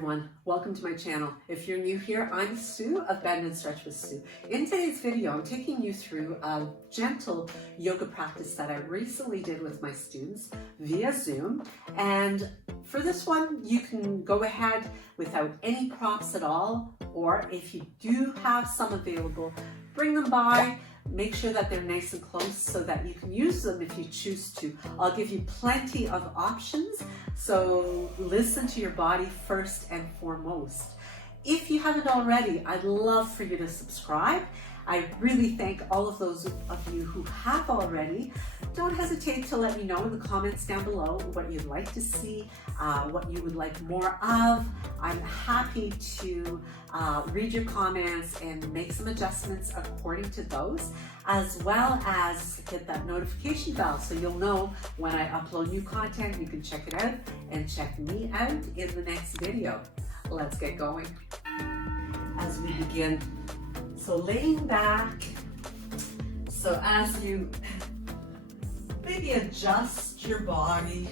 everyone, welcome to my channel. If you're new here, I'm Sue of Bendnstretch with Sue. In today's video, I'm taking you through a gentle yoga practice that I recently did with my students via Zoom. And for this one, you can go ahead without any props at all, or if you do have some available, bring them by. Make sure that they're nice and close so that you can use them if you choose to. I'll give you plenty of options, so listen to your body first and foremost. If you haven't already, I'd love for you to subscribe. I really thank all of those of you who have already. Don't hesitate to let me know in the comments down below what you'd like to see, what you would like more of. I'm happy to read your comments and make some adjustments according to those, as well as hit that notification bell so you'll know when I upload new content. You can check it out and check me out in the next video. Let's get going. As we begin, so laying back, so as you maybe adjust your body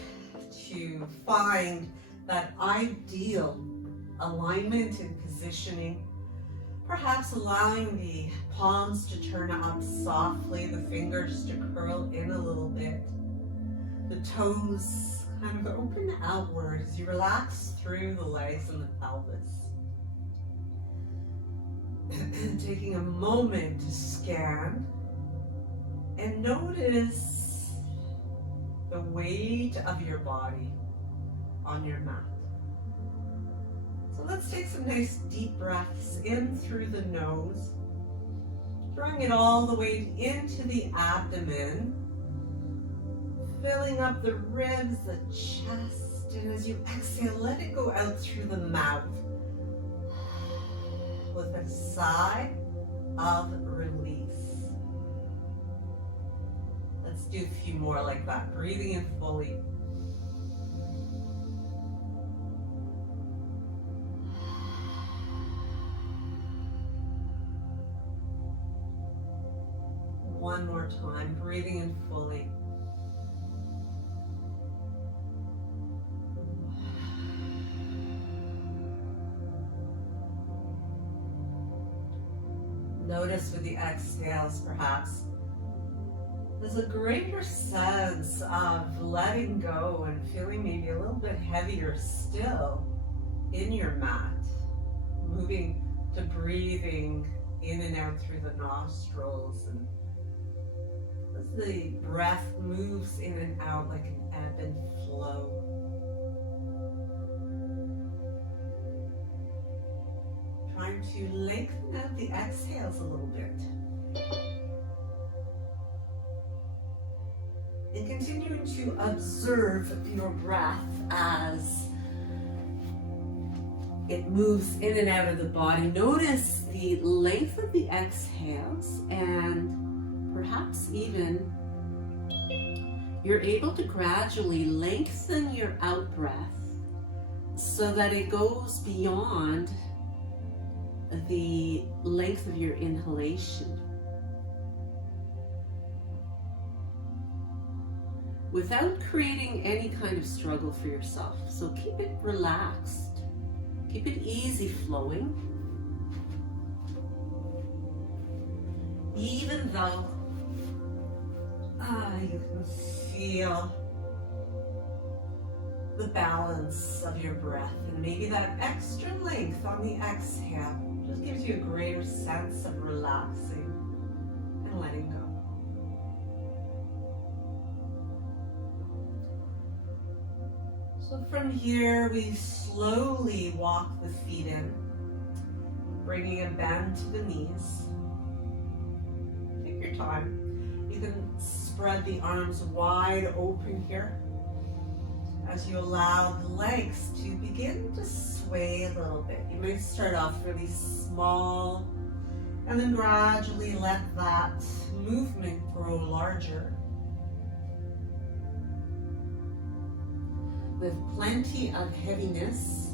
to find that ideal alignment and positioning, perhaps allowing the palms to turn up softly, the fingers to curl in a little bit, the toes kind of open outwards. You relax through the legs and the pelvis. Taking a moment to scan and notice the weight of your body on your mat. So let's take some nice deep breaths in through the nose, drawing it all the way into the abdomen, filling up the ribs, the chest, and as you exhale, let it go out through the mouth with a sigh of release. Let's do a few more like that, breathing in fully. One more time, breathing in fully. Notice with the exhales, perhaps, there's a greater sense of letting go and feeling maybe a little bit heavier still in your mat, moving to breathing in and out through the nostrils, and as the breath moves in and out like an ebb and flow. Trying to lengthen out the exhales a little bit. And continuing to observe your breath as it moves in and out of the body. Notice the length of the exhales, and perhaps even you're able to gradually lengthen your out breath so that it goes beyond the length of your inhalation, without creating any kind of struggle for yourself. So keep it relaxed, keep it easy flowing, even though you can feel the balance of your breath, and maybe that extra length on the exhale just gives you a greater sense of relaxing and letting go. So from here, we slowly walk the feet in, bringing a bend to the knees. Take your time. You can spread the arms wide open here as you allow the legs to begin to sway a little bit. You may start off really small and then gradually let that movement grow larger, with plenty of heaviness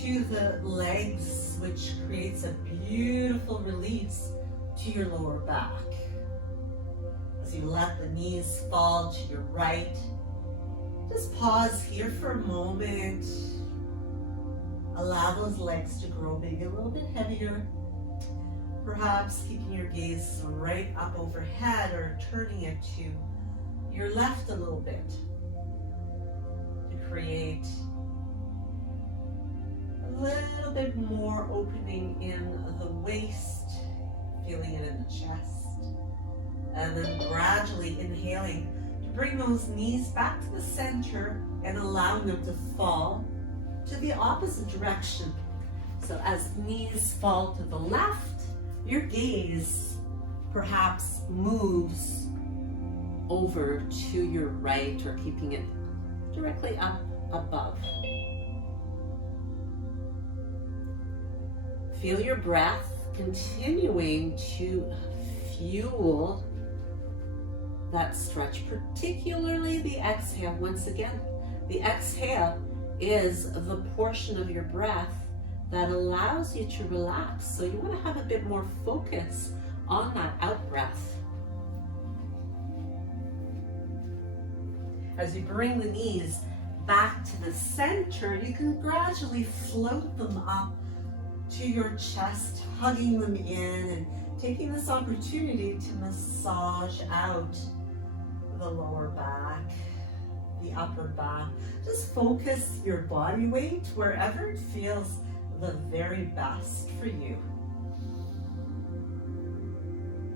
to the legs, which creates a beautiful release to your lower back. As you let the knees fall to your right, just pause here for a moment, Allow those legs to grow maybe a little bit heavier. Perhaps keeping your gaze right up overhead or turning it to your left a little bit to create a little bit more opening in the waist, feeling it in the chest. And then gradually inhaling to bring those knees back to the center and allowing them to fall to the opposite direction. So as knees fall to the left, your gaze perhaps moves over to your right or keeping it directly up above. Feel your breath continuing to fuel that stretch, particularly the exhale. Once again, the exhale is the portion of your breath that allows you to relax. So you want to have a bit more focus on that out breath. As you bring the knees back to the center, you can gradually float them up to your chest, hugging them in and taking this opportunity to massage out the lower back, the upper back. Just focus your body weight wherever it feels the very best for you.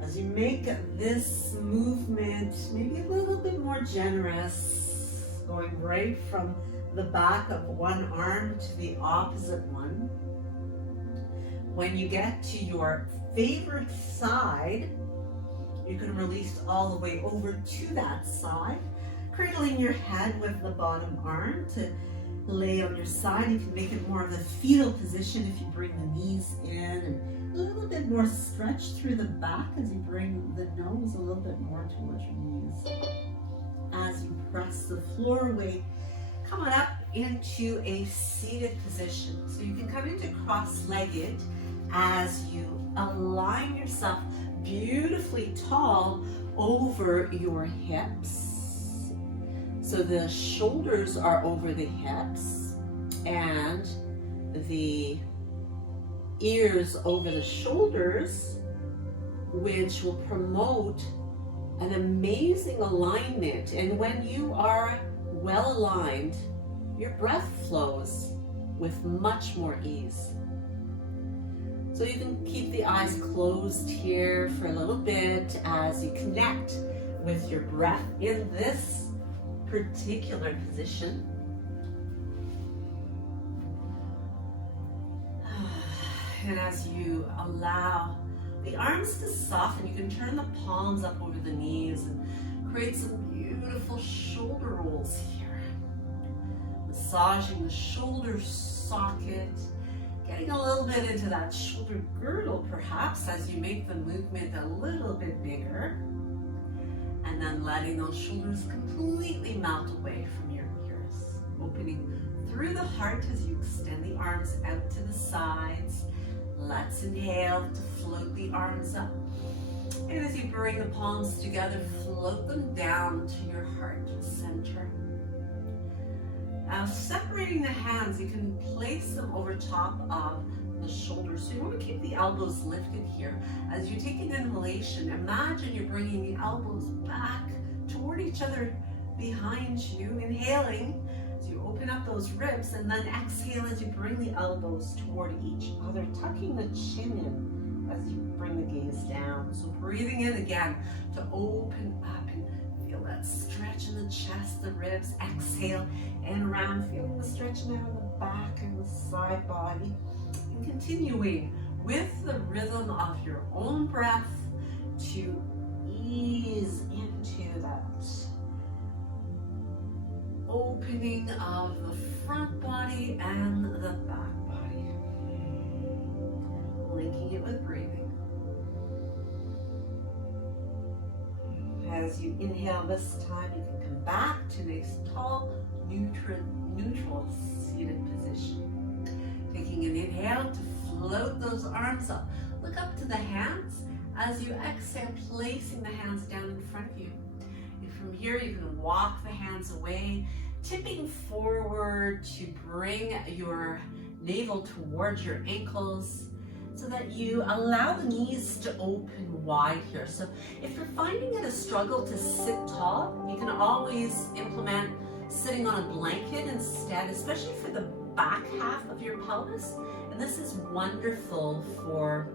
As you make this movement maybe a little bit more generous, going right from the back of one arm to the opposite one. When you get to your favorite side, you can release all the way over to that side, cradling your head with the bottom arm to lay on your side. You can make it more of a fetal position if you bring the knees in, and a little bit more stretch through the back as you bring the nose a little bit more towards your knees. As you press the floor away, come on up into a seated position. So you can come into cross-legged as you align yourself beautifully tall over your hips. So the shoulders are over the hips and the ears over the shoulders, which will promote an amazing alignment. And when you are well aligned, your breath flows with much more ease. So you can keep the eyes closed here for a little bit as you connect with your breath in this particular position. And as you allow the arms to soften, you can turn the palms up over the knees and create some beautiful shoulder rolls here. Massaging the shoulder socket, getting a little bit into that shoulder girdle perhaps as you make the movement a little bit bigger. And then letting those shoulders completely melt away from your ears. Opening through the heart as you extend the arms out to the sides. Let's inhale to float the arms up. And as you bring the palms together, float them down to your heart center. Now separating the hands, you can place them over top of the shoulders. So you want to keep the elbows lifted here. As you take an inhalation, imagine you're bringing the elbows back toward each other behind you. Inhaling as you open up those ribs, and then exhale as you bring the elbows toward each other, tucking the chin in as you bring the gaze down. So breathing in again to open up and feel that stretch in the chest, the ribs. Exhale and around, feeling the stretch now in the back and the side body. And continuing with the rhythm of your own breath to ease into that opening of the front body and the back body. Linking it with breathing. As you inhale this time, you can come back to a nice tall, neutral seated position. Taking an inhale to float those arms up. Look up to the hands. As you exhale, placing the hands down in front of you. And from here, you can walk the hands away, tipping forward to bring your navel towards your ankles so that you allow the knees to open wide here. So if you're finding it a struggle to sit tall, you can always implement sitting on a blanket instead, especially for the back half of your pelvis. And this is wonderful for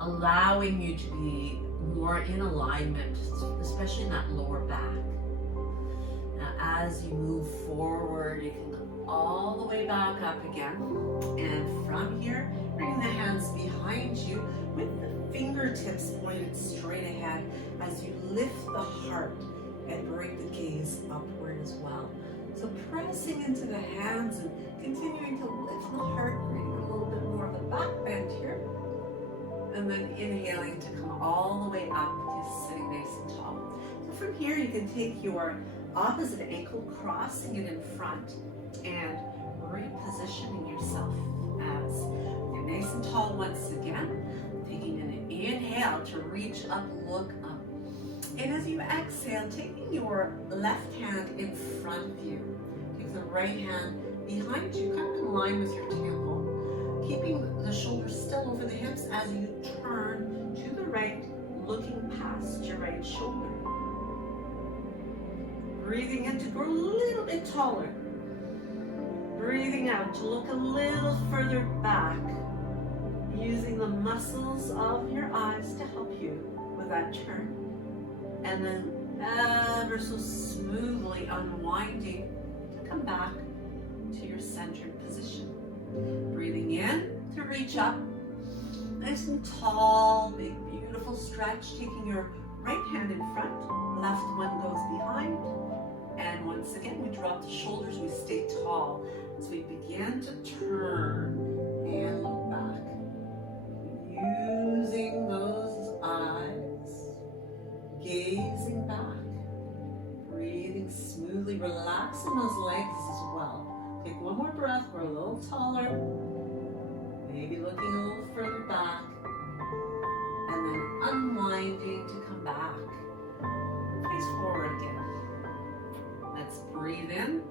allowing you to be more in alignment, especially in that lower back. Now, as you move forward, you can come all the way back up again. And from here, bring the hands behind you with the fingertips pointed straight ahead as you lift the heart and bring the gaze upward as well. So pressing into the hands and continuing to lift the heart, creating a little bit more of a back bend here. And then inhaling to come all the way up to sitting nice and tall. So from here, you can take your opposite ankle, crossing it in front, and repositioning yourself as you're nice and tall once again. Taking an inhale to reach up, look up. And as you exhale, taking your left hand in front of you, take the right hand behind you, kind of in line with your tailbone, keeping the shoulders still over the hips as you turn to the right, looking past your right shoulder. Breathing in to grow a little bit taller. Breathing out to look a little further back, using the muscles of your eyes to help you with that turn. And then ever so smoothly unwinding to come back to your centered position. Breathing in to reach up, nice and tall, big beautiful stretch, taking your right hand in front, left one goes behind, and once again we drop the shoulders, we stay tall as we begin to turn and look back, using those eyes, gazing back, breathing smoothly, relaxing those legs as well. Take one more breath, we're a little taller, maybe looking a little further back, and then unwinding to come back. Face forward again. Let's breathe in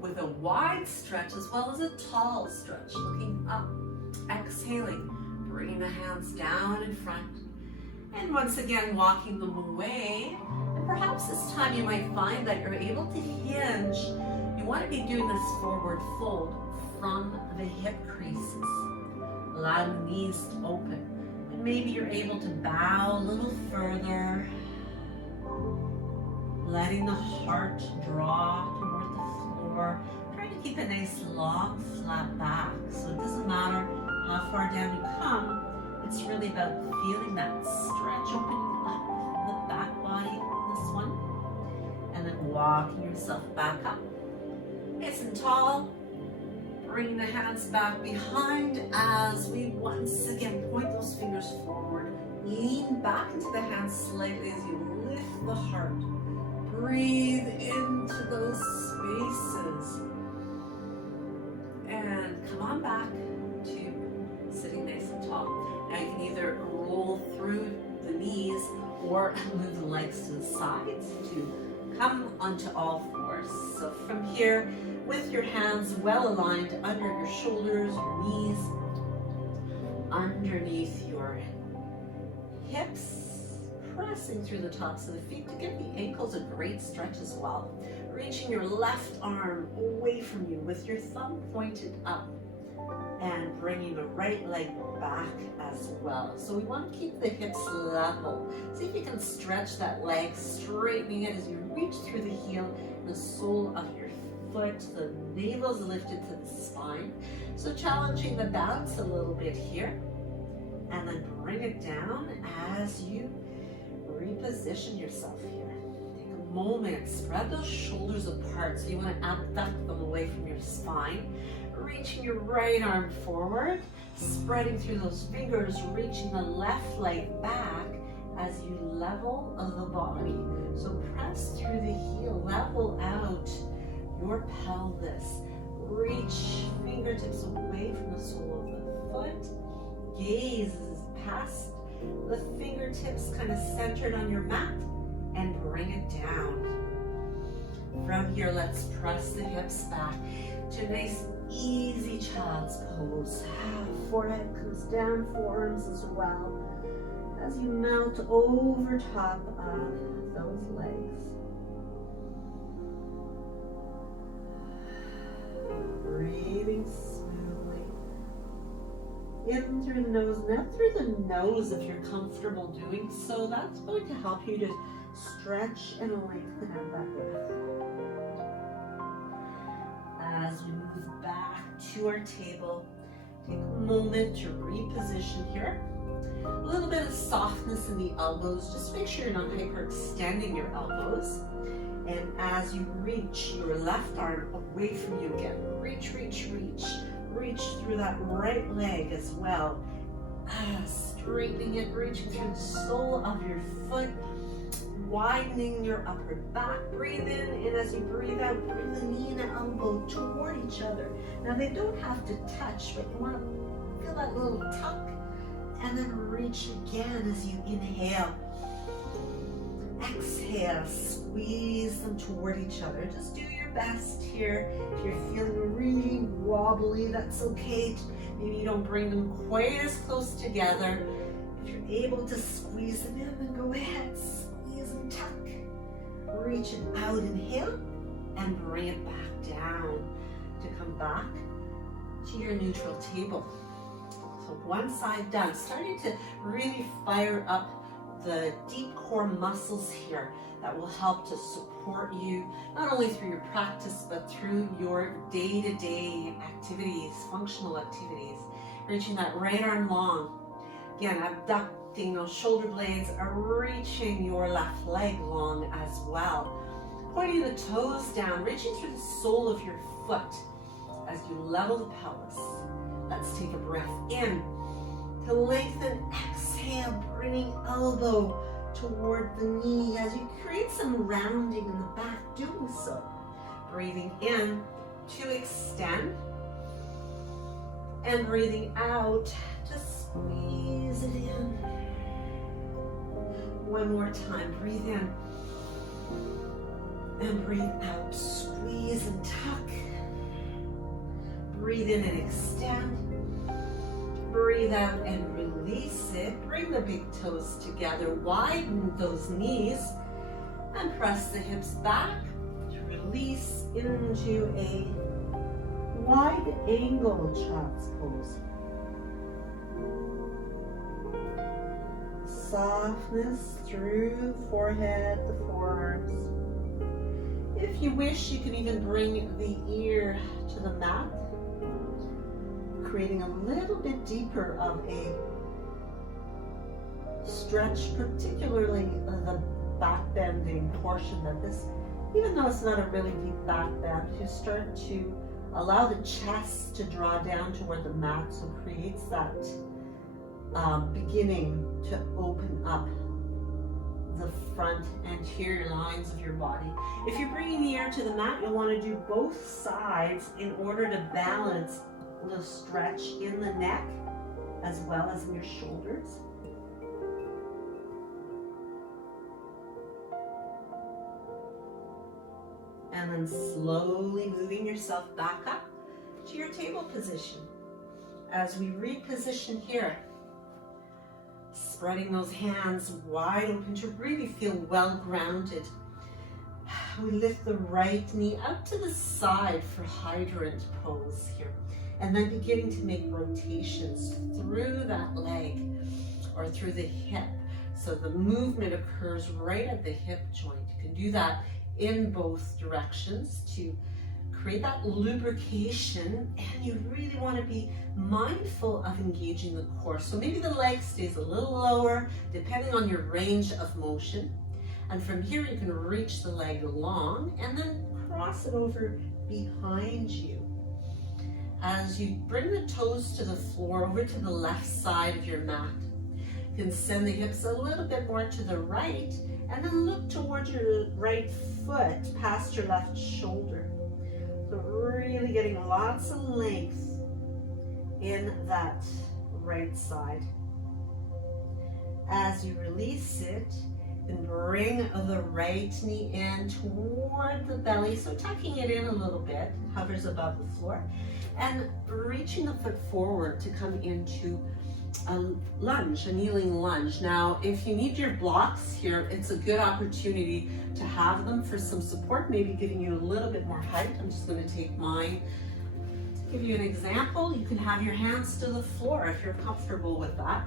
with a wide stretch as well as a tall stretch, looking up, exhaling, bringing the hands down in front, and once again walking them away. And perhaps this time you might find that you're able to hinge. You want to be doing this forward fold from the hip creases. Allow the knees to open. And maybe you're able to bow a little further, letting the heart draw toward the floor. Try to keep a nice long flat back, so it doesn't matter how far down you come. It's really about feeling that stretch, opening up the back body in this one, and then walking yourself back up. Nice and tall. Bring the hands back behind as we once again point those fingers forward. Lean back into the hands slightly as you lift the heart. Breathe into those spaces. And come on back to sitting nice and tall. Now you can either roll through the knees or move the legs to the sides to come onto all fours. So from here, with your hands well aligned under your shoulders, your knees, underneath your hips, pressing through the tops of the feet to give the ankles a great stretch as well. Reaching your left arm away from you with your thumb pointed up and bringing the right leg back as well. So we want to keep the hips level. See if you can stretch that leg, straightening it as you reach through the heel and the sole of your foot. The navel's lifted to the spine. So challenging the balance a little bit here. And then bring it down as you reposition yourself here. Take a moment, spread those shoulders apart. So you want to abduct them away from your spine. Reaching your right arm forward, spreading through those fingers, reaching the left leg back as you level the body. So press through the heel, level out your pelvis. Reach fingertips away from the sole of the foot. Gaze past the fingertips, kind of centered on your mat, and bring it down. From here, let's press the hips back to a nice, easy child's pose. Forehead comes down, forearms as well, as you mount over top of those legs. Breathing smoothly. In through the nose, and out through the nose if you're comfortable doing so. That's going to help you to stretch and lengthen out that breath. As we move back to our table, take a moment to reposition here. A little bit of softness in the elbows. Just make sure you're not hyperextending your elbows. And as you reach your left arm away from you again, reach, reach, reach. Reach through that right leg as well. Straightening it, reaching through the sole of your foot, widening your upper back. Breathe in, and as you breathe out, bring the knee and elbow toward each other. Now they don't have to touch, but you want to feel that little tuck, and then reach again as you inhale. Exhale, squeeze them toward each other. Just do your best here. If you're feeling really wobbly, that's okay. Maybe you don't bring them quite as close together. If you're able to squeeze them in, then go ahead, squeeze and tuck. Reach it out, inhale, and bring it back down to come back to your neutral table. So one side done. Starting to really fire up the deep core muscles here that will help to support you not only through your practice but through your day-to-day activities, functional activities. Reaching that right arm long. Again, abducting those shoulder blades, are reaching your left leg long as well. Pointing the toes down, reaching through the sole of your foot as you level the pelvis. Let's take a breath in to lengthen. Exhale, bringing elbow toward the knee as you create some rounding in the back, doing so. Breathing in to extend, and breathing out to squeeze it in. One more time, breathe in, and breathe out, squeeze and tuck. Breathe in and extend. Breathe out and release it. Bring the big toes together, widen those knees, and press the hips back to release into a wide angle child's pose. Softness through the forehead, the forearms. If you wish, you can even bring the ear to the mat, creating a little bit deeper of a stretch, particularly the back bending portion of this. Even though it's not a really deep back bend, you start to allow the chest to draw down toward the mat, so it creates that beginning to open up the front anterior lines of your body. If you're bringing the ear to the mat, you'll want to do both sides in order to balance the stretch in the neck as well as in your shoulders. And then slowly moving yourself back up to your table position. As we reposition here, spreading those hands wide open to really feel well grounded. We lift the right knee out to the side for hydrant pose here. And then beginning to make rotations through that leg or through the hip. So the movement occurs right at the hip joint. You can do that in both directions to create that lubrication, and you really want to be mindful of engaging the core. So maybe the leg stays a little lower depending on your range of motion. And from here you can reach the leg long and then cross it over behind you. As you bring the toes to the floor, over to the left side of your mat, you can send the hips a little bit more to the right, and then look towards your right foot past your left shoulder. So really getting lots of length in that right side. As you release it, And bring the right knee in toward the belly, so tucking it in a little bit, hovers above the floor, and reaching the foot forward to come into a lunge, a kneeling lunge. Now, if you need your blocks here, it's a good opportunity to have them for some support, maybe giving you a little bit more height. I'm just going to take mine to give you an example. You can have your hands to the floor if you're comfortable with that.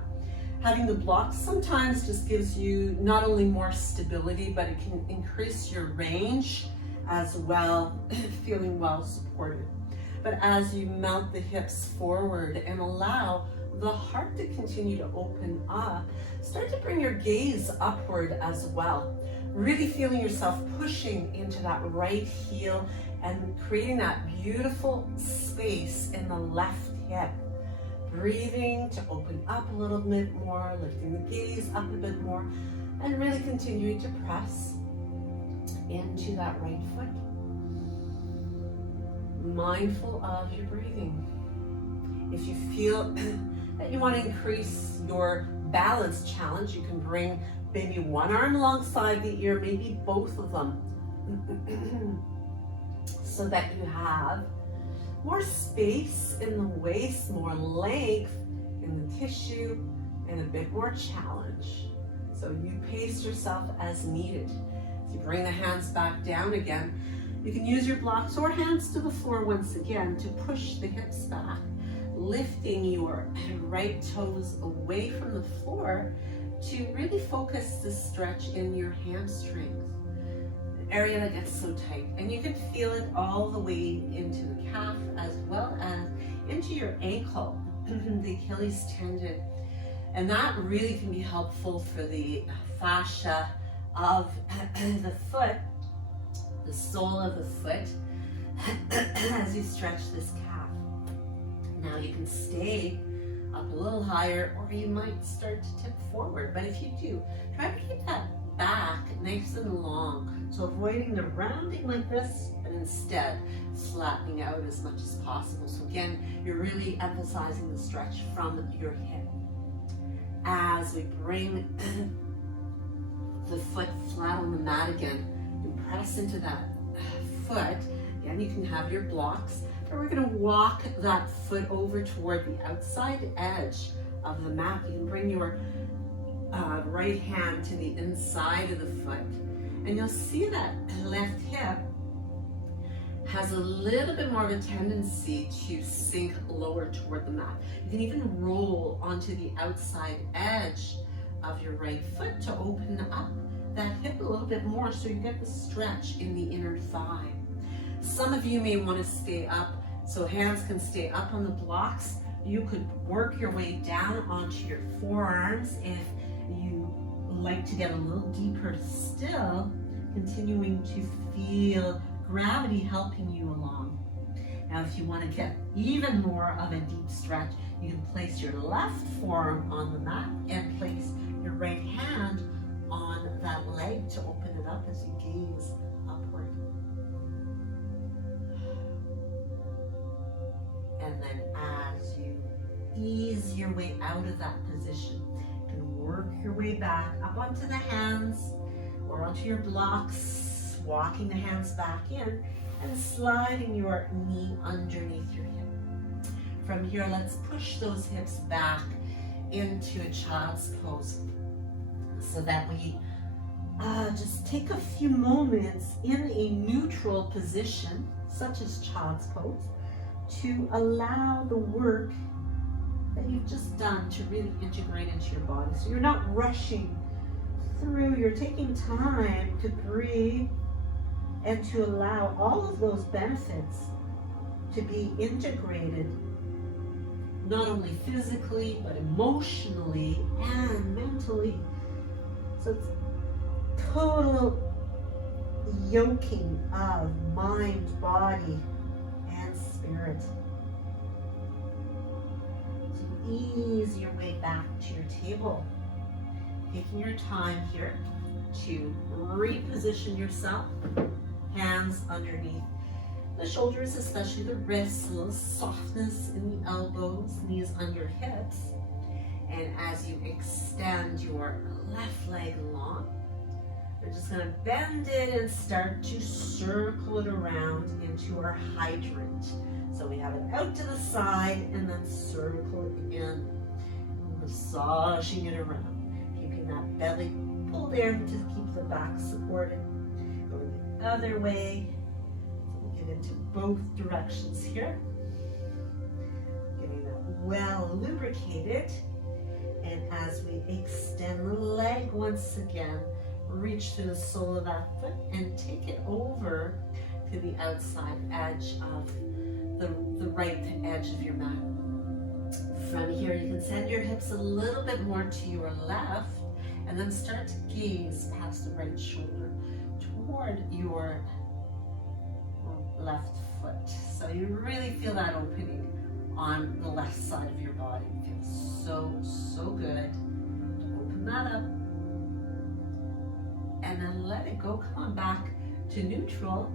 Having the blocks sometimes just gives you not only more stability, but it can increase your range as well, feeling well supported. But as you mount the hips forward and allow the heart to continue to open up, start to bring your gaze upward as well. Really feeling yourself pushing into that right heel and creating that beautiful space in the left hip. Breathing to open up a little bit more, lifting the gaze up a bit more, and really continuing to press into that right foot. Mindful of your breathing. If you feel that you want to increase your balance challenge, you can bring maybe one arm alongside the ear, maybe both of them, so that you have more space in the waist, more length in the tissue, and a bit more challenge. So you pace yourself as needed. As you bring the hands back down again, you can use your blocks or hands to the floor once again to push the hips back, lifting your right toes away from the floor to really focus the stretch in your hamstrings. Area that gets so tight, and you can feel it all the way into the calf as well as into your ankle, the Achilles tendon, and that really can be helpful for the fascia of the foot, the sole of the foot, as you stretch this calf. Now you can stay up a little higher, or you might start to tip forward, but if you do, try to keep that back nice and long, so avoiding the rounding like this, and instead flattening out as much as possible. So again, you're really emphasizing the stretch from your hip. As we bring the foot flat on the mat again, and press into that foot, again you can have your blocks, and we're going to walk that foot over toward the outside edge of the mat. You can bring your right hand to the inside of the foot, and you'll see that left hip has a little bit more of a tendency to sink lower toward the mat. You can even roll onto the outside edge of your right foot to open up that hip a little bit more so you get the stretch in the inner thigh. Some of you may want to stay up, so hands can stay up on the blocks. You could work your way down onto your forearms if you like to get a little deeper still, continuing to feel gravity helping you along. Now, if you want to get even more of a deep stretch, you can place your left forearm on the mat and place your right hand on that leg to open it up as you gaze upward. And then as you ease your way out of that position, you can work your way back up onto the hands or onto your blocks, walking the hands back in and sliding your knee underneath your hip. From here, let's push those hips back into a child's pose so that we just take a few moments in a neutral position, such as child's pose, to allow the work that you've just done to really integrate into your body. So you're not rushing through, you're taking time to breathe and to allow all of those benefits to be integrated, not only physically, but emotionally and mentally. So it's total yoking of mind, body, and spirit. So ease your way back to your table, taking your time here to reposition yourself, hands underneath the shoulders, especially the wrists, a little softness in the elbows, knees under hips. And as you extend your left leg long, We're just going to bend it and start to circle it around into our hydrant. So we have it out to the side and then circle it in, massaging it around, keeping that belly pulled in to keep the back supported. Going the other way, so we get into both directions here. Getting that well lubricated. And as we extend the leg once again, reach through the sole of that foot and take it over to the outside edge of the right edge of your mat. From here, you can send your hips a little bit more to your left and then start to gaze past the right shoulder toward your left foot. So you really feel that opening on the left side of your body. It feels so good. Open that up. And then let it go. Come on back to neutral.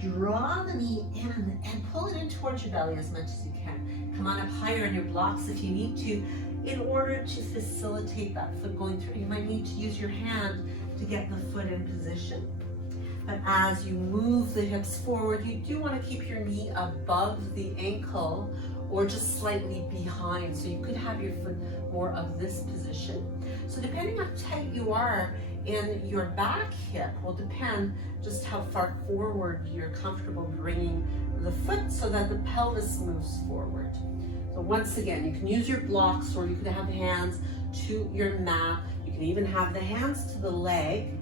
Draw the knee in and pull it in towards your belly as much as you can. Come on up higher in your blocks if you need to. In order to facilitate that foot going through, you might need to use your hand to get the foot in position. But as you move the hips forward, you do want to keep your knee above the ankle or just slightly behind. So you could have your foot more of this position. So depending how tight you are in your back hip will depend just how far forward you're comfortable bringing the foot so that the pelvis moves forward. So once again, you can use your blocks or you can have hands to your mat. You can even have the hands to the leg.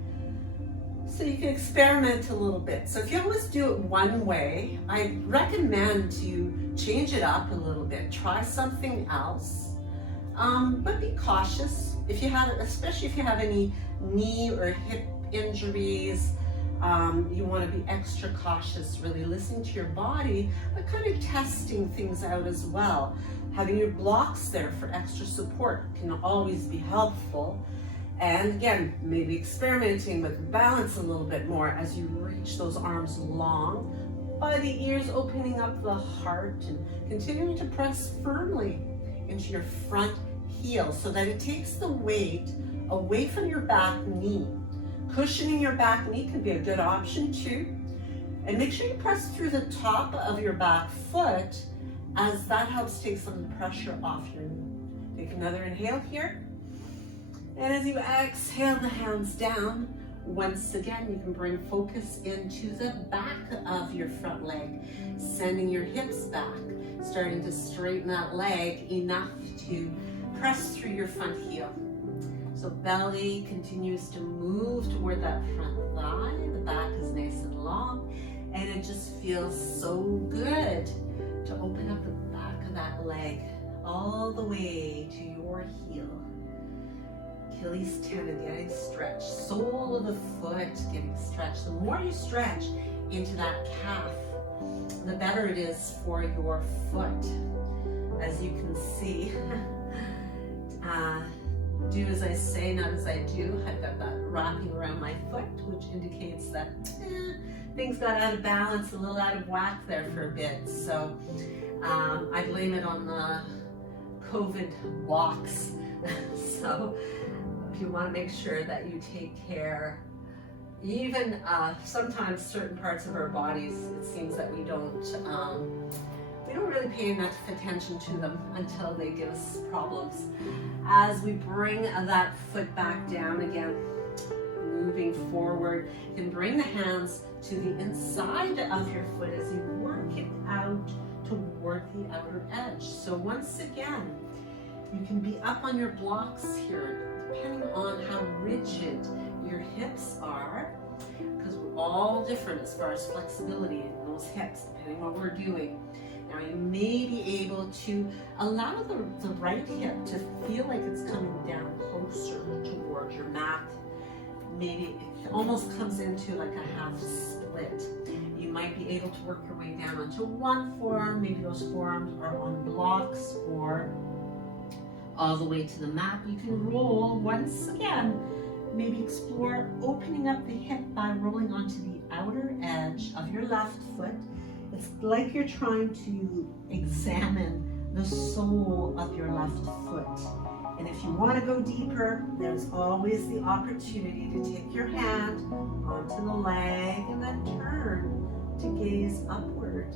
So you can experiment a little bit. So if you always do it one way, I recommend to change it up a little bit. Try something else, but be cautious. If you have, especially if you have any knee or hip injuries, you want to be extra cautious, really listening to your body, but kind of testing things out as well. Having your blocks there for extra support can always be helpful. And again, maybe experimenting with balance a little bit more as you reach those arms long by the ears, opening up the heart and continuing to press firmly into your front heel so that it takes the weight away from your back knee. Cushioning your back knee can be a good option too. And make sure you press through the top of your back foot as that helps take some pressure off your knee. Take another inhale here. And as you exhale the hands down, once again, you can bring focus into the back of your front leg, sending your hips back, starting to straighten that leg enough to press through your front heel. So belly continues to move toward that front thigh. The back is nice and long, and it just feels so good to open up the back of that leg all the way to your heel. Achilles tendon getting stretched, sole of the foot getting stretched. The more you stretch into that calf, the better it is for your foot. As you can see, do as I say, not as I do. I've got that wrapping around my foot, which indicates that things got out of balance, a little out of whack there for a bit. So I blame it on the COVID walks. So if you want to make sure that you take care, even sometimes certain parts of our bodies, it seems that we don't really pay enough attention to them until they give us problems. As we bring that foot back down again, moving forward, you can bring the hands to the inside of your foot as you work it out toward the outer edge. So once again, you can be up on your blocks here, depending on how rigid your hips are, because we're all different as far as flexibility in those hips, depending on what we're doing. Now you may be able to allow the right hip to feel like it's coming down closer towards your mat. Maybe it almost comes into like a half split. You might be able to work your way down onto one forearm. Maybe those forearms are on blocks or all the way to the mat. You can roll once again. Maybe explore opening up the hip by rolling onto the outer edge of your left foot. It's like you're trying to examine the sole of your left foot And if you want to go deeper, there's always the opportunity to take your hand onto the leg and then turn to gaze upward.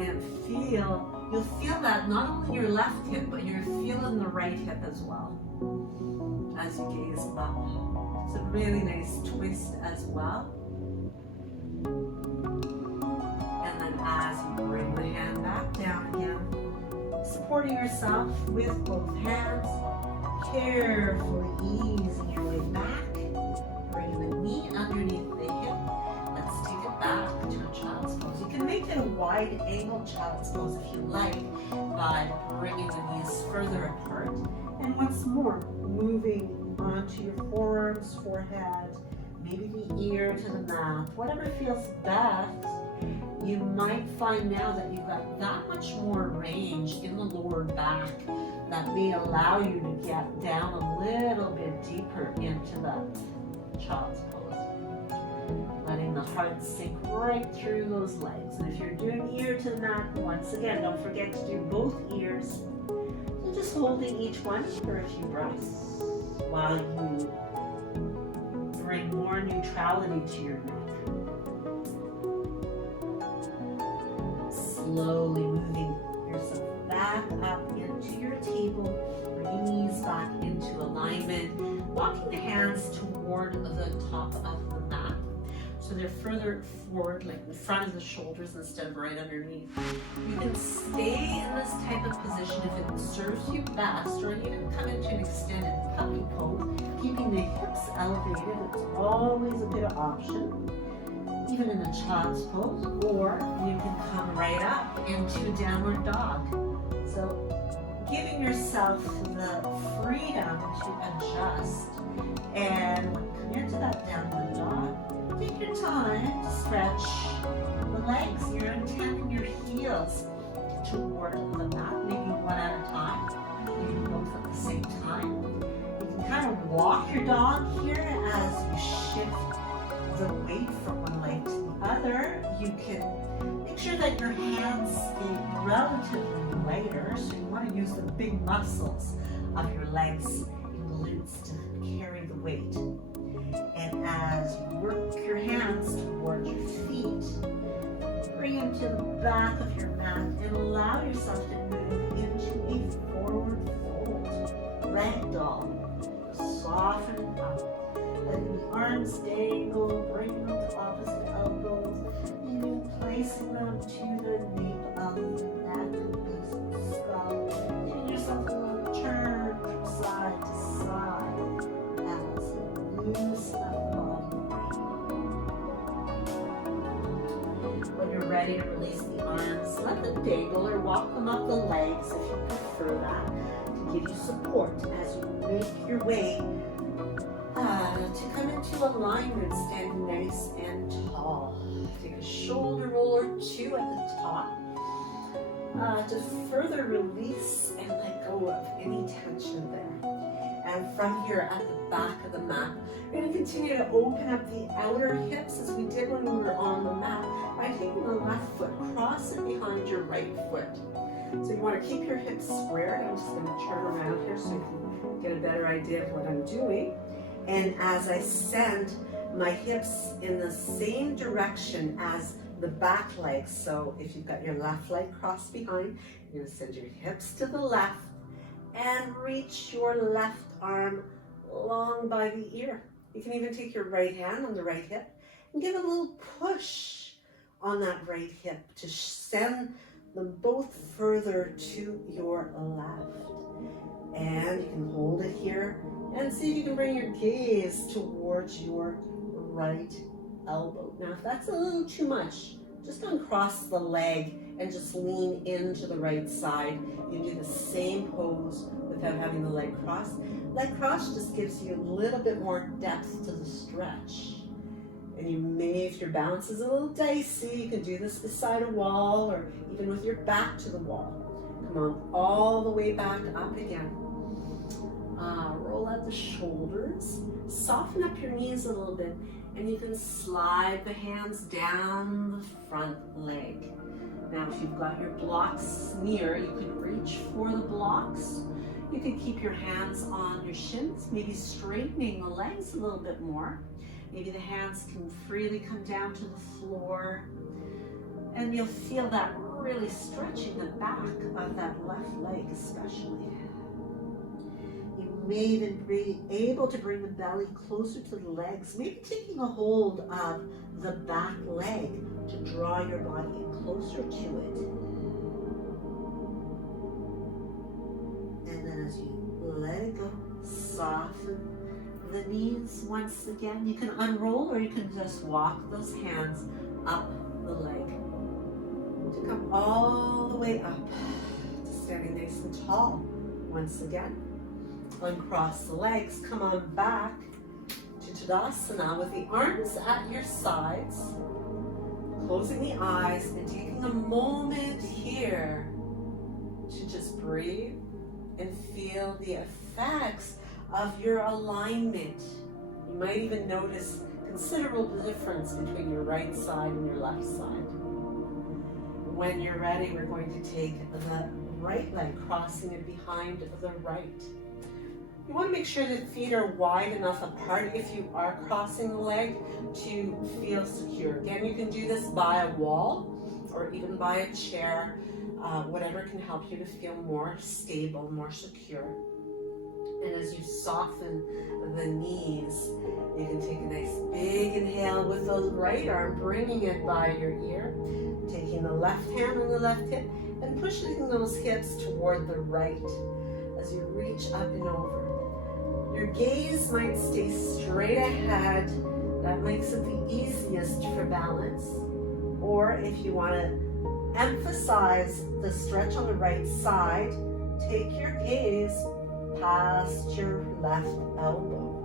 And you'll feel that not only your left hip, but you're feeling the right hip as well as you gaze up. It's a really nice twist as well. And then as you bring the hand back down again, supporting yourself with both hands, carefully easing your way back, bringing the knee underneath the hip. Let's take it back to a child's pose. You can make it a wide angle child's pose if you like, by bringing the knees further apart. And once more, moving onto your forearms, forehead, maybe the ear to the mat, whatever feels best. You might find now that you've got that much more range in the lower back that may allow you to get down a little bit deeper into that child's pose. Letting the heart sink right through those legs. And if you're doing ear to the mat, once again, don't forget to do both ears. So just holding each one for a few breaths while you bring more neutrality to your neck. Slowly moving yourself back up into your table, bringing knees back into alignment, walking the hands toward the top of the mat. So they're further forward, like in front of the shoulders instead of right underneath. You can stay in this type of position if it serves you best, or even come into an extended puppy pose, keeping the hips elevated. It's always a good option, even in a child's pose, or you can come right up into downward dog. So giving yourself the freedom to adjust. And when you come into that downward dog, take your time to stretch the legs. You're intending your heels toward the mat, maybe one at a time, maybe both at the same time. You can kind of walk your dog here as you shift the weight from one leg to the other. You can make sure that your hands stay relatively lighter, so you want to use the big muscles of your legs and glutes to carry the weight. And as you work your hands towards your feet, bring them to the back of your mat and allow yourself to move into a forward fold, ragdoll. Soften up, letting the arms dangle, bringing them to opposite elbows, even placing them to the nape of the neck, base of the skull, giving yourself a little turn from side to side as you loosen up the body. When you're ready to release the arms, let them dangle or walk them up the legs if you prefer that, to give you support as you make your way to come into alignment, standing nice and tall. Take a shoulder roll or two at the top to further release and let go of any tension there. And from here at the back of the mat, we're going to continue to open up the outer hips as we did when we were on the mat by taking the left foot, cross it behind your right foot. So you want to keep your hips squared. I'm just going to turn around here so you can get a better idea of what I'm doing. And as I send my hips in the same direction as the back leg, so if you've got your left leg crossed behind, you're going to send your hips to the left and reach your left arm long by the ear. You can even take your right hand on the right hip and give a little push on that right hip to send them both further to your left. And you can hold it here and see if you can bring your gaze towards your right elbow. Now, if that's a little too much, just uncross the leg and just lean into the right side. You can do the same pose without having the leg crossed. Leg cross just gives you a little bit more depth to the stretch. And you may, if your balance is a little dicey, you can do this beside a wall or even with your back to the wall. Come on, all the way back up again. Roll out the shoulders, soften up your knees a little bit, and you can slide the hands down the front leg. Now, if you've got your blocks near, you can reach for the blocks. You can keep your hands on your shins, maybe straightening the legs a little bit more. Maybe the hands can freely come down to the floor. And you'll feel that really stretching the back of that left leg especially. You may even be able to bring the belly closer to the legs, maybe taking a hold of the back leg to draw your body in closer to it. And then as you let it go, soften the knees once again. You can unroll or you can just walk those hands up the leg to come all the way up to standing nice and tall. Once again, uncross the legs, come on back to Tadasana with the arms at your sides, closing the eyes and taking a moment here to just breathe and feel the effects of your alignment. You might even notice considerable difference between your right side and your left side. When you're ready, we're going to take the right leg, crossing it behind the right. You want to make sure that feet are wide enough apart if you are crossing the leg to feel secure. Again, you can do this by a wall or even by a chair, whatever can help you to feel more stable, more secure. And as you soften the knees, you can take a nice big inhale with the right arm, bringing it by your ear, taking the left hand on the left hip and pushing those hips toward the right as you reach up and over. Your gaze might stay straight ahead. That makes it the easiest for balance. Or if you want to emphasize the stretch on the right side, take your gaze past your left elbow.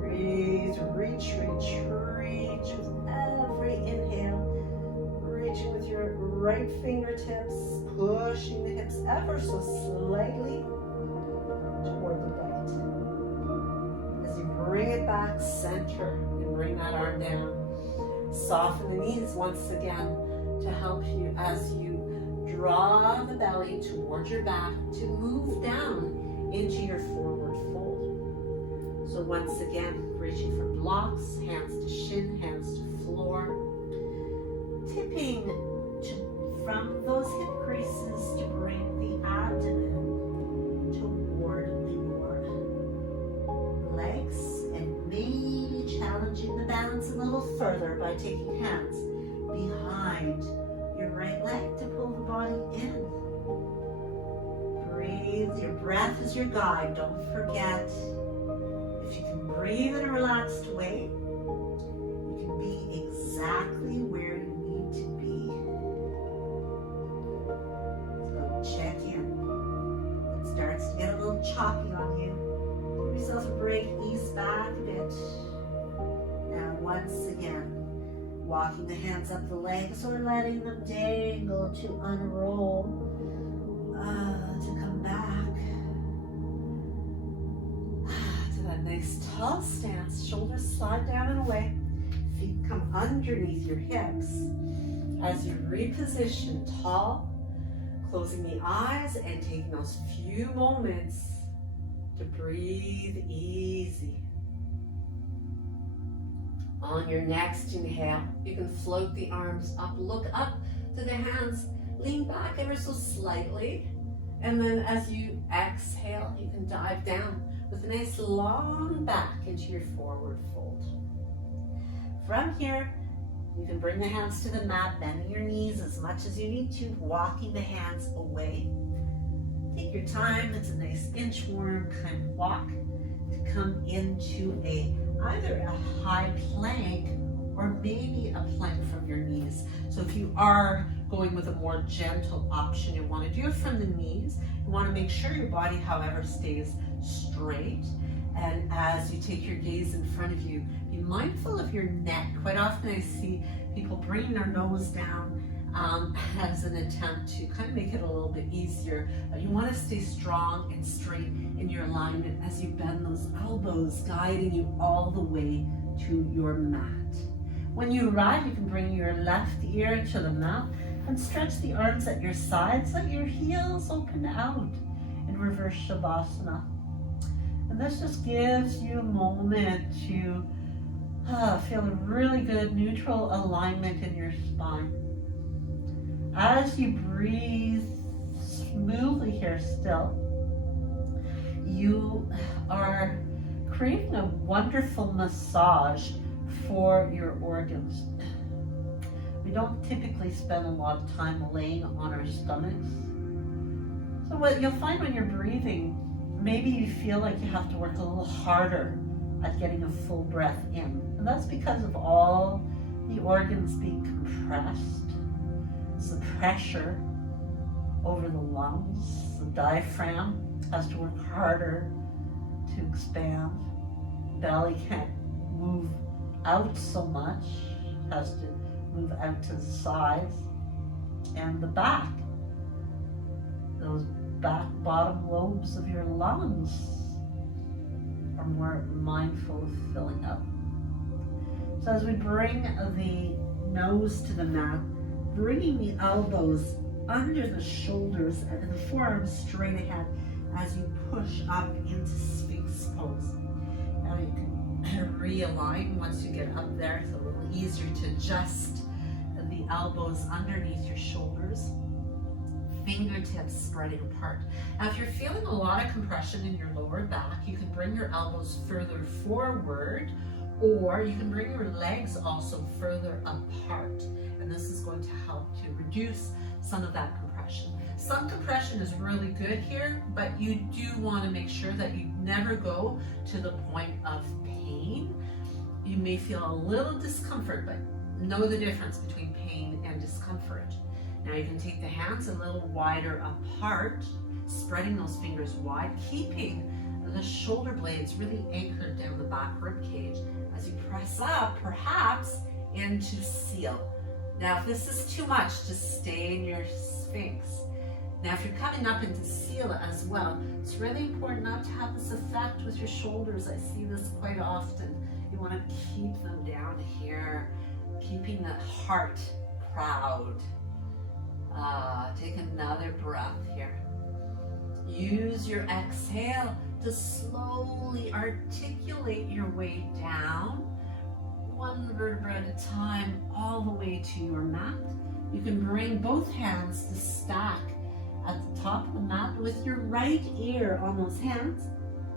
Breathe, reach, reach, reach with every inhale. Reaching with your right fingertips, pushing the hips ever so slightly toward the right. As you bring it back, center, and bring that arm down. Soften the knees once again to help you as you draw the belly towards your back to move down into your forward fold. So once again, reaching for blocks, hands to shin, hands to floor. Tipping from those hip creases to bring the abdomen toward your legs and maybe challenging the balance a little further by taking hands behind your right leg to pull the body in. Breathe, your breath is your guide, don't forget. If you can breathe in a relaxed way, you can be exactly where you need to be. So check in. If it starts to get a little choppy on you, give yourself a break, ease back a bit. Now once again, walking the hands up the legs or letting them dangle to unroll, to come back to that nice tall stance. Shoulders slide down and away. Feet come underneath your hips. As you reposition tall, closing the eyes and taking those few moments to breathe easy. On your next inhale, you can float the arms up, look up to the hands, lean back ever so slightly, and then as you exhale, you can dive down with a nice long back into your forward fold. From here, you can bring the hands to the mat, bending your knees as much as you need to, walking the hands away. Take your time, it's a nice inchworm kind of walk to come into either a high plank or maybe a plank from your knees. So if you are going with a more gentle option, you want to do it from the knees. You want to make sure your body, however, stays straight. And as you take your gaze in front of you, be mindful of your neck. Quite often I see people bringing their nose down as an attempt to kind of make it a little bit easier. You want to stay strong and straight in your alignment as you bend those elbows, guiding you all the way to your mat. When you arrive, you can bring your left ear to the mat and stretch the arms at your sides. Let your heels open out. And and reverse Shavasana. And this just gives you a moment to feel a really good neutral alignment in your spine. As you breathe smoothly here still, you are creating a wonderful massage for your organs. We don't typically spend a lot of time laying on our stomachs. So what you'll find when you're breathing, maybe you feel like you have to work a little harder at getting a full breath in. And that's because of all the organs being compressed. It's the pressure over the lungs. The diaphragm has to work harder to expand. Belly can't move out so much, has to move out to the sides. And the back, those bottom lobes of your lungs are more mindful of filling up. So as we bring the nose to the mat, bringing the elbows under the shoulders and the forearms straight ahead as you push up into Sphinx pose. Now you can realign once you get up there. It's a little easier to adjust the elbows underneath your shoulders. Fingertips spreading apart. Now if you're feeling a lot of compression in your lower back, you can bring your elbows further forward, or you can bring your legs also further apart. And this is going to help to reduce some of that compression. Some compression is really good here, but you do want to make sure that you never go to the point of pain. You may feel a little discomfort, but know the difference between pain and discomfort. Now you can take the hands a little wider apart, spreading those fingers wide, keeping the shoulder blades really anchored down the back rib cage as you press up, perhaps into seal. Now if this is too much, just stay in your Sphinx. Now if you're coming up into seal as well, it's really important not to have this effect with your shoulders. I see this quite often. You want to keep them down here, keeping that heart proud. Take another breath here. Use your exhale to slowly articulate your way down, one vertebra at a time, all the way to your mat. You can bring both hands to stack at the top of the mat with your right ear on those hands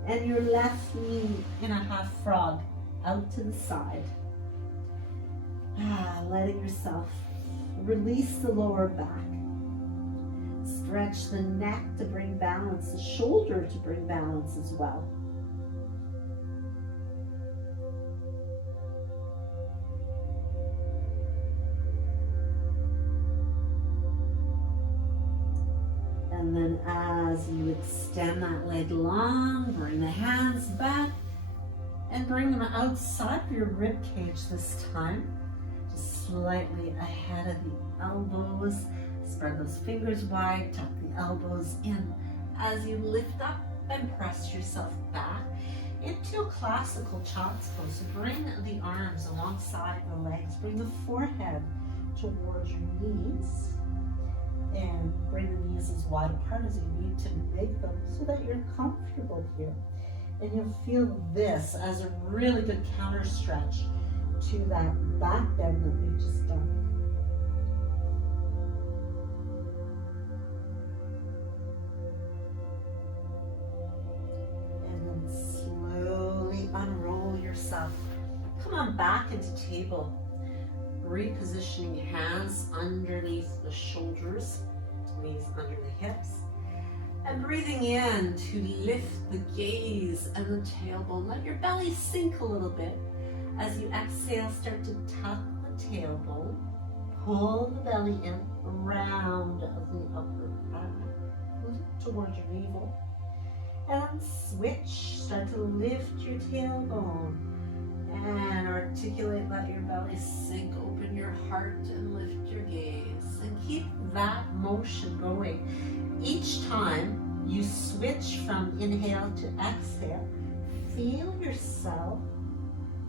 and your left knee in a half frog out to the side. Letting yourself release the lower back. Stretch the neck to bring balance, the shoulder to bring balance as well. And then as you extend that leg long, bring the hands back and bring them outside of your rib cage this time. Just slightly ahead of the elbows. Spread those fingers wide, tuck the elbows in as you lift up and press yourself back into a classical child's pose. So bring the arms alongside the legs, bring the forehead towards your knees, and bring the knees as wide apart as you need to make them so that you're comfortable here. And you'll feel this as a really good counter stretch to that back bend that we've just done. Unroll yourself. Come on back into table. Repositioning hands underneath the shoulders, knees under the hips. And breathing in to lift the gaze and the tailbone. Let your belly sink a little bit. As you exhale, start to tuck the tailbone. Pull the belly in around the upper back. Move towards your navel. And switch, start to lift your tailbone and articulate, let your belly sink, open your heart and lift your gaze. And keep that motion going. Each time you switch from inhale to exhale, feel yourself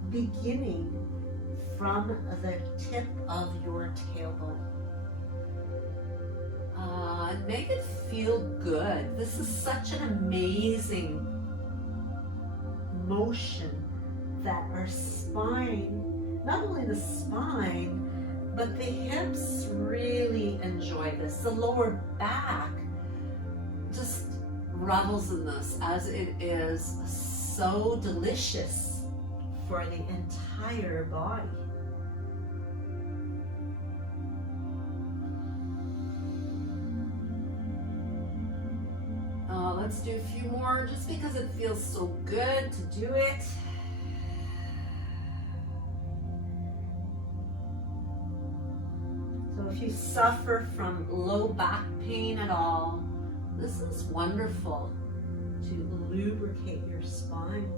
beginning from the tip of your tailbone. and make it feel good. This is such an amazing motion that our spine, not only the spine, but the hips really enjoy this. The lower back just revels in this, as it is so delicious for the entire body. Let's do a few more just because it feels so good to do it. So if you suffer from low back pain at all, this is wonderful to lubricate your spine.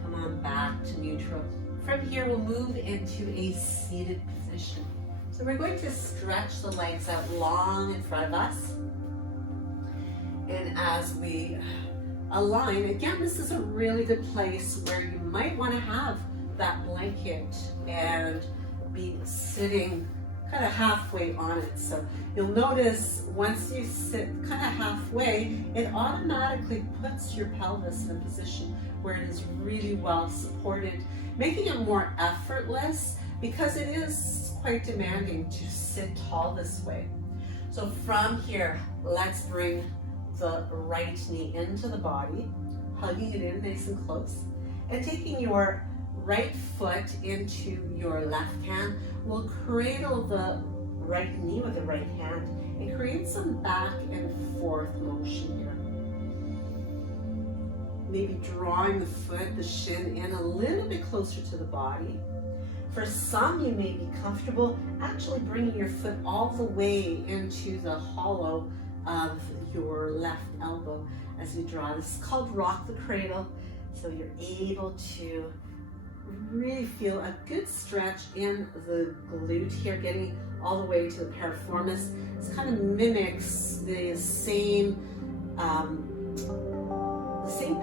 Come on back to neutral. From here, we'll move into a seated position. So we're going to stretch the legs out long in front of us. And as we align, again, this is a really good place where you might want to have that blanket and be sitting kind of halfway on it. So you'll notice once you sit kind of halfway, it automatically puts your pelvis in a position where it is really well supported, making it more effortless because it is quite demanding to sit tall this way. So from here, let's bring the right knee into the body, hugging it in nice and close, and taking your right foot into your left hand. We'll cradle the right knee with the right hand and create some back and forth motion here. Maybe drawing the foot, the shin in a little bit closer to the body. For some, you may be comfortable actually bringing your foot all the way into the hollow of your left elbow as you draw. This is called rock the cradle. So you're able to really feel a good stretch in the glute here, getting all the way to the piriformis. This kind of mimics the same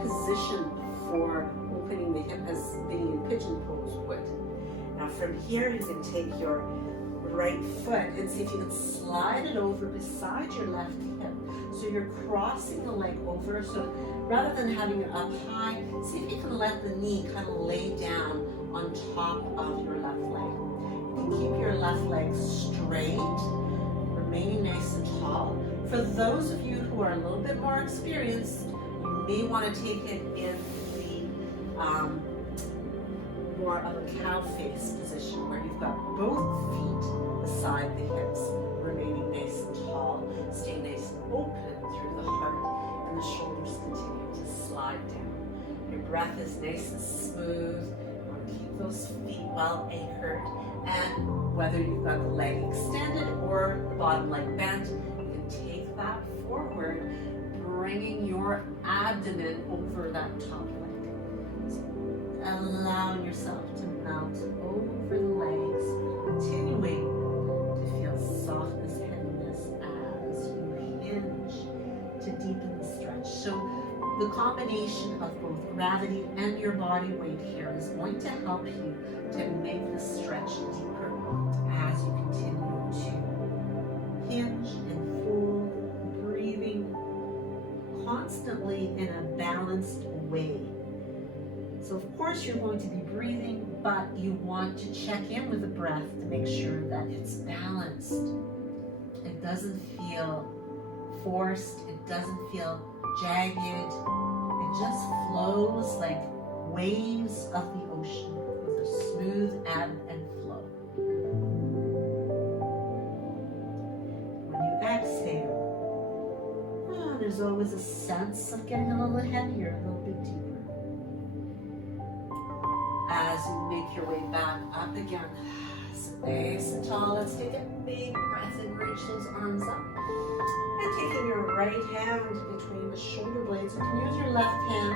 position for opening the hip as being in pigeon pose would. Now from here, you can take your right foot and see if you can slide it over beside your left hip. So you're crossing the leg over. So rather than having it up high, see if you can let the knee kind of lay down on top of your left leg. You can keep your left leg straight, remaining nice and tall. For those of you who are a little bit more experienced, you may want to take it in the more of a cow face position where you've got both feet beside the hips, remaining nice and tall, stay nice and open through the heart, and the shoulders continue to slide down. Your breath is nice and smooth. You want to keep those feet well anchored, and whether you've got the leg extended or the bottom leg bent, you can take that forward, bringing your abdomen over that top leg. Allowing yourself to melt over the legs, continuing to feel softness, heaviness as you hinge to deepen the stretch. So the combination of both gravity and your body weight here is going to help you to make the stretch deeper as you continue to hinge and fold, breathing constantly in a balanced way. So of course you're going to be breathing, but you want to check in with the breath to make sure that it's balanced. It doesn't feel forced, it doesn't feel jagged, it just flows like waves of the ocean with a smooth ebb and flow. When you exhale, there's always a sense of getting a little heavier, a little bit deeper. As you make your way back up again, so nice and tall, let's take a big breath and reach those arms up. And taking your right hand between the shoulder blades, you can use your left hand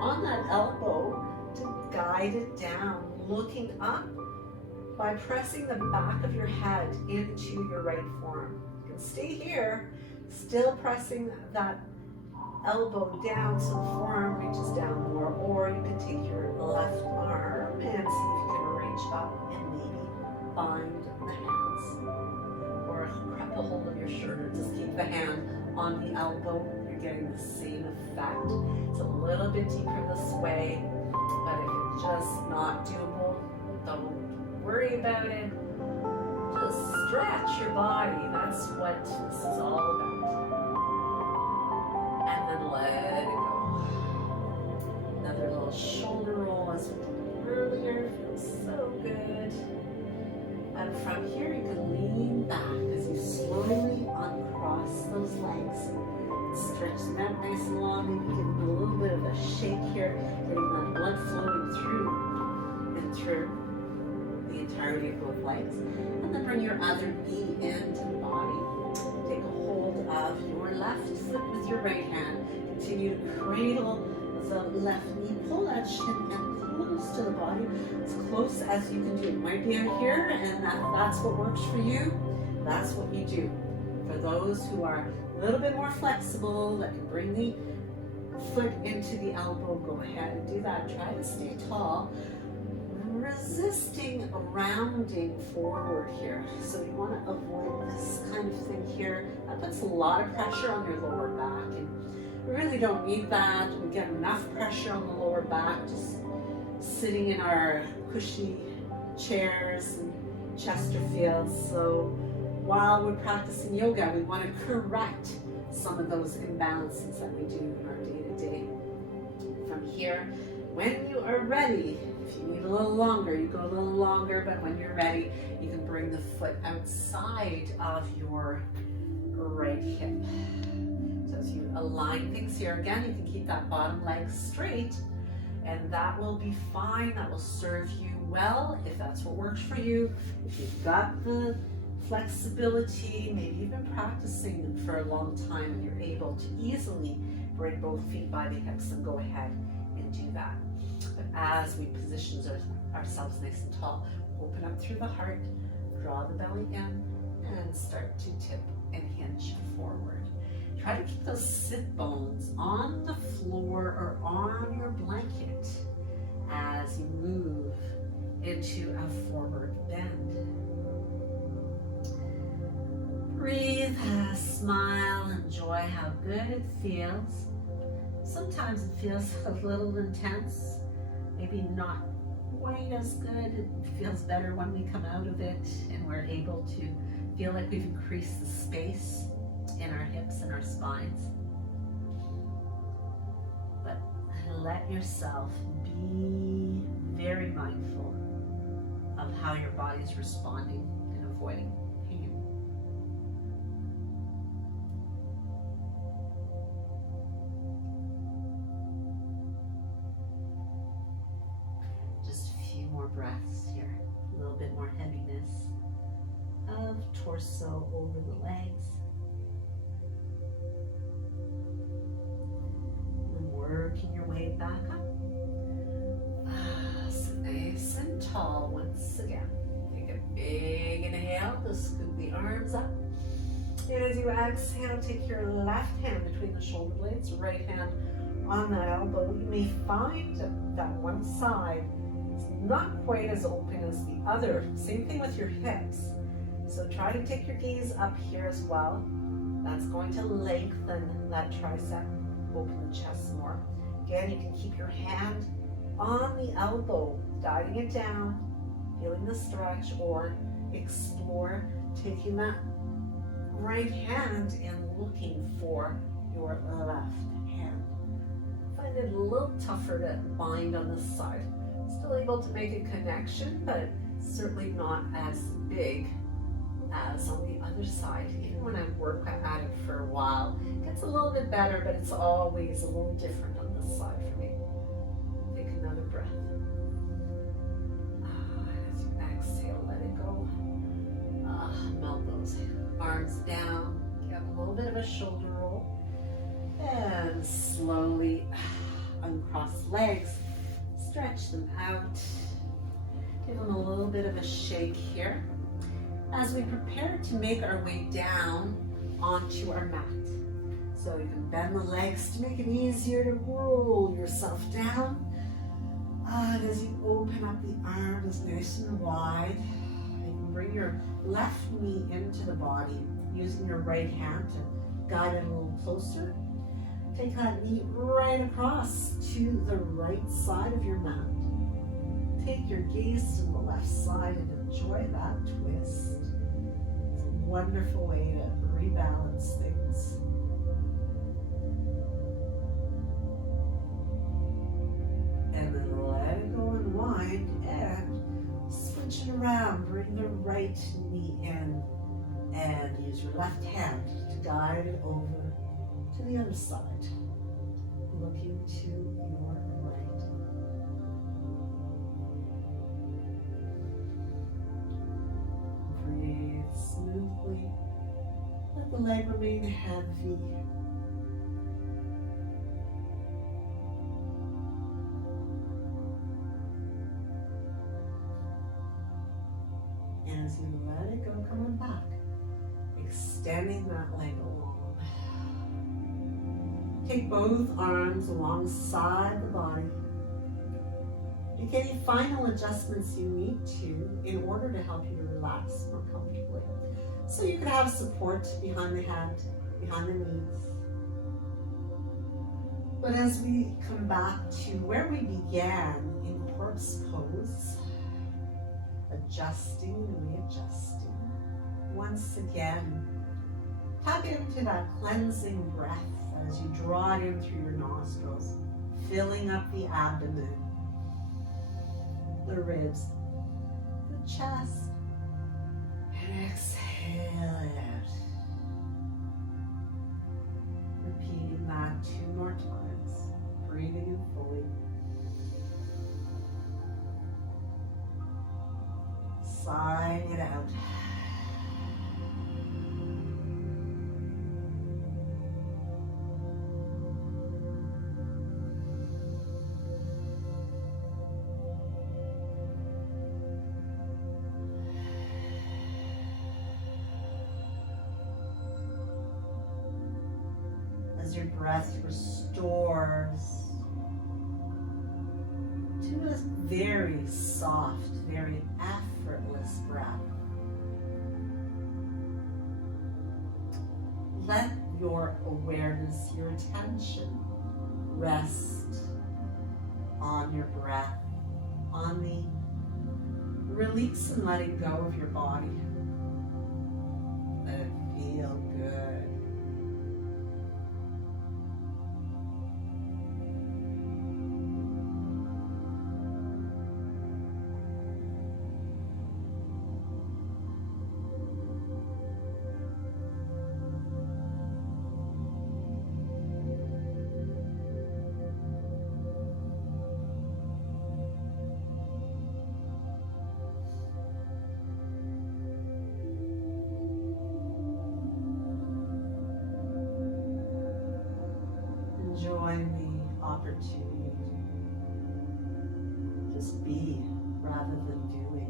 on that elbow to guide it down, looking up by pressing the back of your head into your right forearm. You can stay here, still pressing that elbow down so the forearm reaches down more, or you can take your left arm and the hand on the elbow, you're getting the same effect. It's a little bit deeper this way, but if it's just not doable, don't worry about it. Just stretch your body. That's what this is all about. And then let it go. Another little shoulder roll as we did earlier. Feels so good. And from here you can lean back as you slowly uncross those legs. Stretch them out nice and long. Maybe give them a little bit of a shake here, getting that blood flowing through and through the entirety of both legs. And then bring your other knee into the body. Take a hold of your left foot with your right hand. Continue to cradle the left knee. Pull that shin and close to the body, as close as you can do. It might be out here, and that's what works for you. That's what you do. For those who are a little bit more flexible, that can bring the foot into the elbow, go ahead and do that. Try to stay tall, resisting rounding forward here. So you want to avoid this kind of thing here. That puts a lot of pressure on your lower back, and we really don't need that. We get enough pressure on the lower back just sitting in our cushy chairs and Chesterfields. So while we're practicing yoga, we want to correct some of those imbalances that we do in our day-to-day. From here, when you are ready, if you need a little longer, you go a little longer, but when you're ready, you can bring the foot outside of your right hip. So as you align things here, again, you can keep that bottom leg straight, and that will be fine. That will serve you well if that's what works for you. If you've got the flexibility, maybe you've been practicing for a long time and you're able to easily bring both feet by the hips, and go ahead and do that. But as we position ourselves nice and tall, open up through the heart, draw the belly in, and start to tip and hinge forward. Try to keep those sit bones on the floor or on your blanket as you move into a forward bend. Breathe, smile, enjoy how good it feels. Sometimes it feels a little intense, maybe not quite as good. It feels better when we come out of it and we're able to feel like we've increased the space in our hips and our spines. But let yourself be very mindful of how your body's responding and avoiding pain. Just a few more breaths here. A little bit more heaviness of torso over the legs. Working your way back up. So nice and tall once again. Take a big inhale to scoop the arms up. And as you exhale, take your left hand between the shoulder blades, right hand on that elbow. You may find that one side is not quite as open as the other. Same thing with your hips. So try to take your gaze up here as well. That's going to lengthen that tricep. Open the chest more. Again, you can keep your hand on the elbow, guiding it down, feeling the stretch, or explore taking that right hand and looking for your left hand. Find it a little tougher to bind on this side. Still able to make a connection, but certainly not as big as on the other side. Even when I work at it for a while, it gets a little bit better, but it's always a little different on this side for me. Take another breath. As you exhale, let it go. Melt those arms down. Get a little bit of a shoulder roll. And slowly uncross legs. Stretch them out. Give them a little bit of a shake here as we prepare to make our way down onto our mat. So you can bend the legs to make it easier to roll yourself down. And as you open up the arms nice and wide, you can bring your left knee into the body, using your right hand to guide it a little closer. Take that knee right across to the right side of your mat. Take your gaze to the left side and enjoy that twist. It's a wonderful way to rebalance things. And then let it go, unwind, and switch it around. Bring the right knee in and use your left hand to guide it over to the other side, looking to your right. Breathe smoothly. Let the leg remain heavy. And as you let it go, coming back, extending that leg along. Take both arms alongside the body. Make any final adjustments you need to in order to help you to relax more comfortably. So you could have support behind the head, behind the knees. But as we come back to where we began in corpse pose, adjusting and readjusting, once again, tap into that cleansing breath as you draw it in through your nostrils, filling up the abdomen, the ribs, the chest, and exhale it out. Repeating that 2 more times, breathing in fully. Sighing it out. As your breath restores to a very soft, very effortless breath. Let your awareness, your attention rest on your breath, on the release and letting go of your body. Let it feel good. Enjoying the opportunity to just be rather than doing.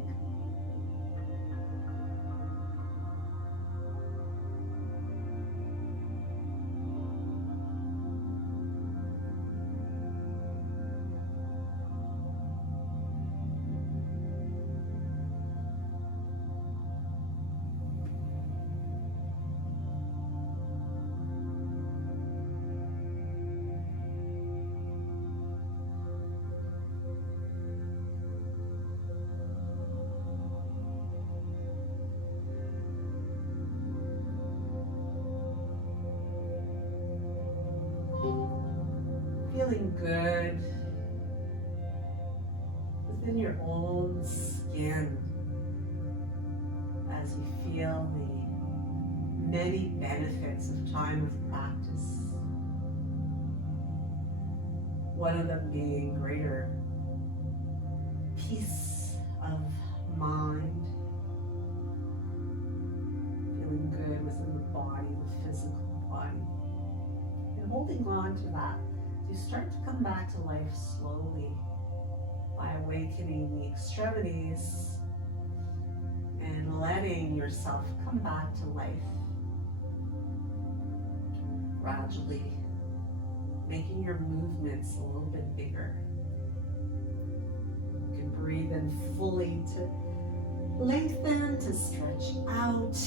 Feeling good within your own skin as you feel the many benefits of time of practice. One of them being greater peace of mind, feeling good within the body, the physical body, and holding on to that. You start to come back to life slowly by awakening the extremities and letting yourself come back to life. Gradually making your movements a little bit bigger. You can breathe in fully to lengthen, to stretch out.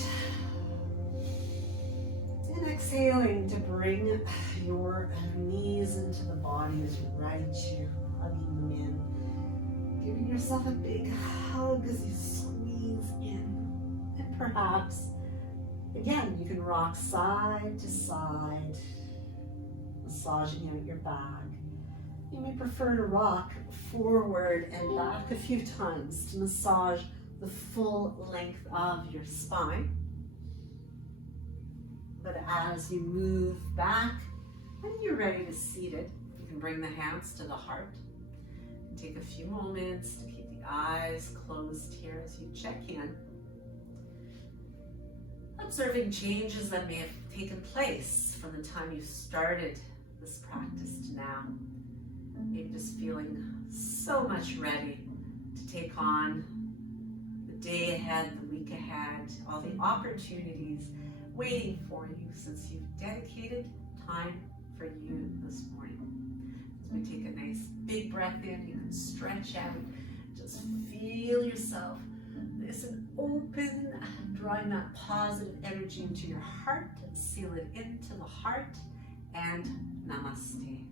And And exhaling to bring your knees into the body as you right to hugging them in. Giving yourself a big hug as you squeeze in. And perhaps, again, you can rock side to side, massaging out your back. You may prefer to rock forward and back a few times to massage the full length of your spine. But as you move back and you're ready to seat it, you can bring the hands to the heart. And take a few moments to keep the eyes closed here as you check in. Observing changes that may have taken place from the time you started this practice to now. Maybe just feeling so much ready to take on the day ahead, the week ahead, all the opportunities waiting for you since you've dedicated time for you this morning. As we take a nice big breath in, you can stretch out, just feel yourself nice and open, drawing that positive energy into your heart, seal it into the heart, and Namaste.